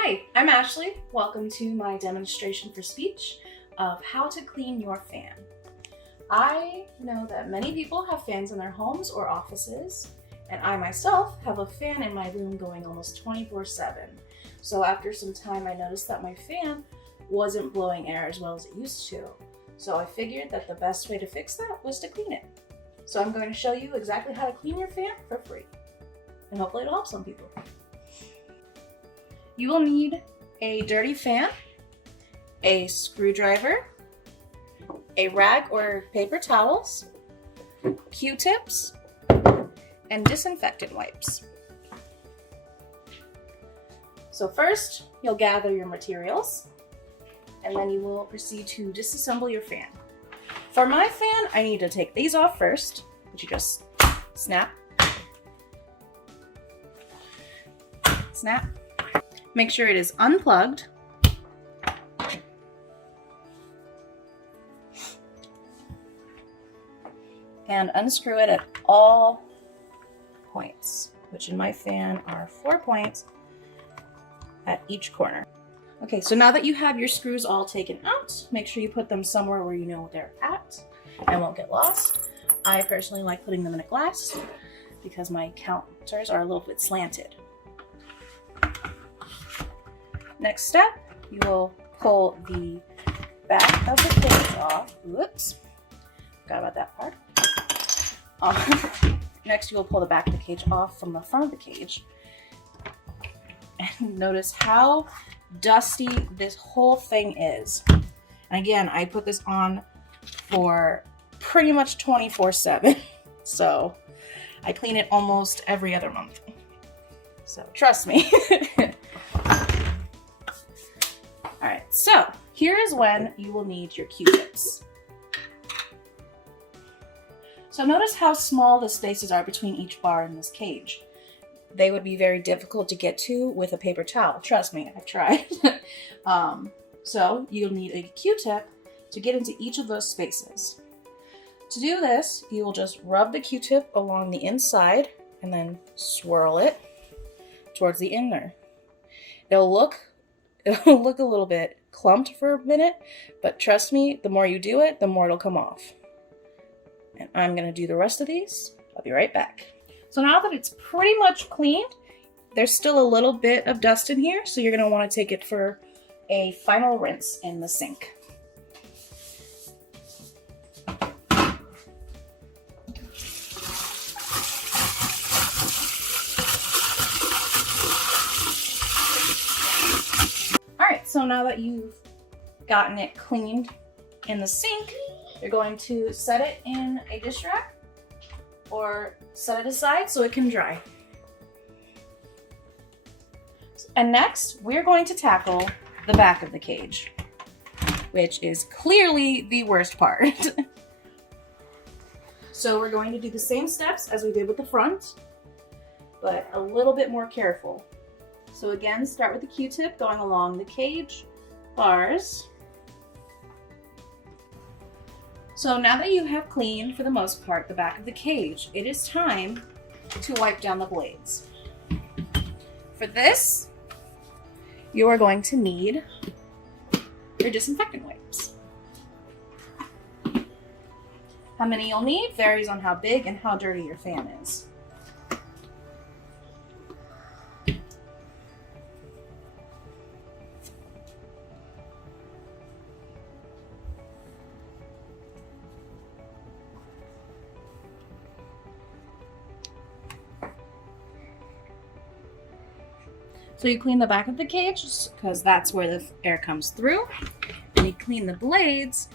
Hi, I'm Ashley. Welcome to my demonstration for speech of how to clean your fan. I know that many people have fans in their homes or offices, and I myself have a fan in my room going almost 24/7. So after some time, I noticed that my fan wasn't blowing air as well as it used to. So I figured that the best way to fix that was to clean it. So I'm going to show you exactly how to clean your fan for free, and hopefully it'll help some people. You will need a dirty fan, a screwdriver, a rag or paper towels, Q-tips, and disinfectant wipes. So first, you'll gather your materials, and then you will proceed to disassemble your fan. For my fan, I need to take these off first, which you just snap, snap. Make sure it is unplugged. And unscrew it at all points, which in my fan are 4 points at each corner. Okay, so now that you have your screws all taken out, make sure you put them somewhere where you know they're at and won't get lost. I personally like putting them in a glass because my counters are a little bit slanted. Next step, you will pull the back of the cage off. Whoops, forgot about that part. Next, you will pull the back of the cage off from the front of the cage. And notice how dusty this whole thing is. And again, I put this on for pretty much 24/7. So I clean it almost every other month. So trust me. All right, so here is when you will need your Q-tips. So notice how small the spaces are between each bar in this cage. They would be very difficult to get to with a paper towel. Trust me, I've tried. So you'll need a Q-tip to get into each of those spaces. To do this, you will just rub the Q-tip along the inside and then swirl it towards the inner. It'll look a little bit clumped for a minute, but trust me, the more you do it, the more it'll come off. And I'm gonna do the rest of these. I'll be right back. So now that it's pretty much cleaned, there's still a little bit of dust in here, so you're gonna wanna take it for a final rinse in the sink. So now that you've gotten it cleaned in the sink, you're going to set it in a dish rack or set it aside so it can dry. And next, we're going to tackle the back of the cage, which is clearly the worst part. So we're going to do the same steps as we did with the front, but a little bit more careful. So again, start with the Q-tip going along the cage bars. So now that you have cleaned, for the most part, the back of the cage, it is time to wipe down the blades. For this, you are going to need your disinfectant wipes. How many you'll need varies on how big and how dirty your fan is. So you clean the back of the cage because that's where the air comes through. And you clean the blades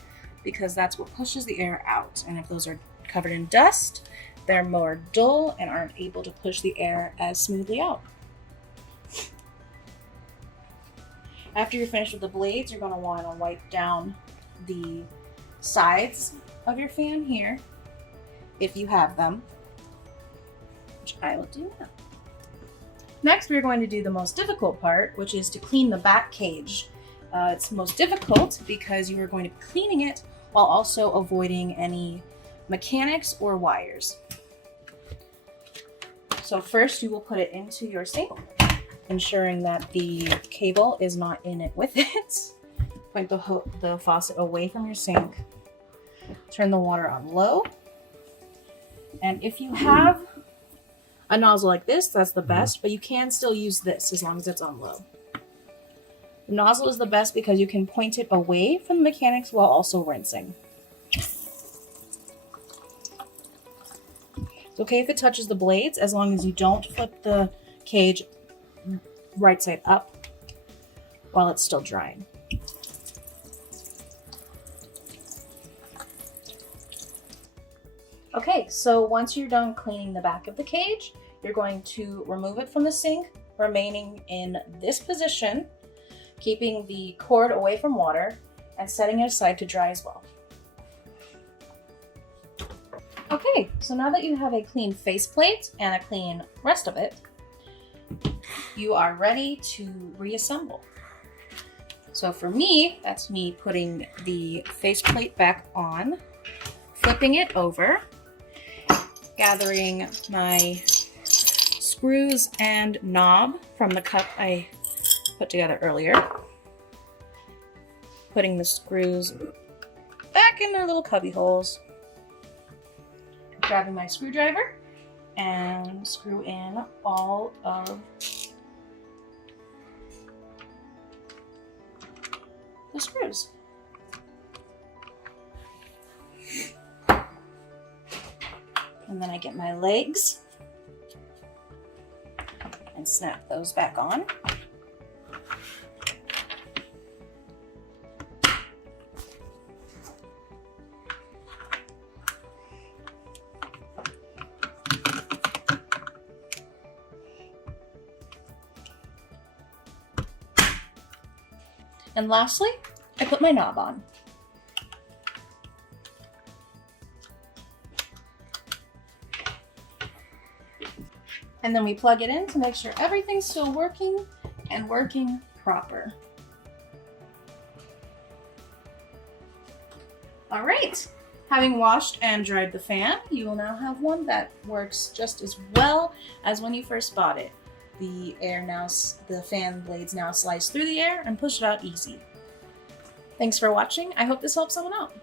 because that's what pushes the air out. And if those are covered in dust, they're more dull and aren't able to push the air as smoothly out. After you're finished with the blades, you're going to want to wipe down the sides of your fan here, if you have them, which I will do now. Next, we're going to do the most difficult part, which is to clean the back cage. It's most difficult because you are going to be cleaning it while also avoiding any mechanics or wires. So first, you will put it into your sink. ensuring that the cable is not in it with it. Point the faucet away from your sink. Turn the water on low. And if you have a nozzle like this, that's the best, but you can still use this as long as it's on low. The nozzle is the best because you can point it away from the mechanics while also rinsing. It's okay if it touches the blades as long as you don't flip the cage right side up while it's still drying. Okay, so once you're done cleaning the back of the cage, you're going to remove it from the sink, remaining in this position, keeping the cord away from water, and setting it aside to dry as well. Okay, so now that you have a clean faceplate and a clean rest of it, you are ready to reassemble. So for me, that's me putting the faceplate back on, flipping it over, gathering my screws and knob from the cup I put together earlier, putting the screws back in their little cubby holes, grabbing my screwdriver and screw in all of the screws. And then I get my legs and snap those back on. And lastly, I put my knob on. And then we plug it in to make sure everything's still working and working proper. All right, having washed and dried the fan, you will now have one that works just as well as when you first bought it. The fan blades now slice through the air and push it out easy. Thanks for watching. I hope this helps someone out.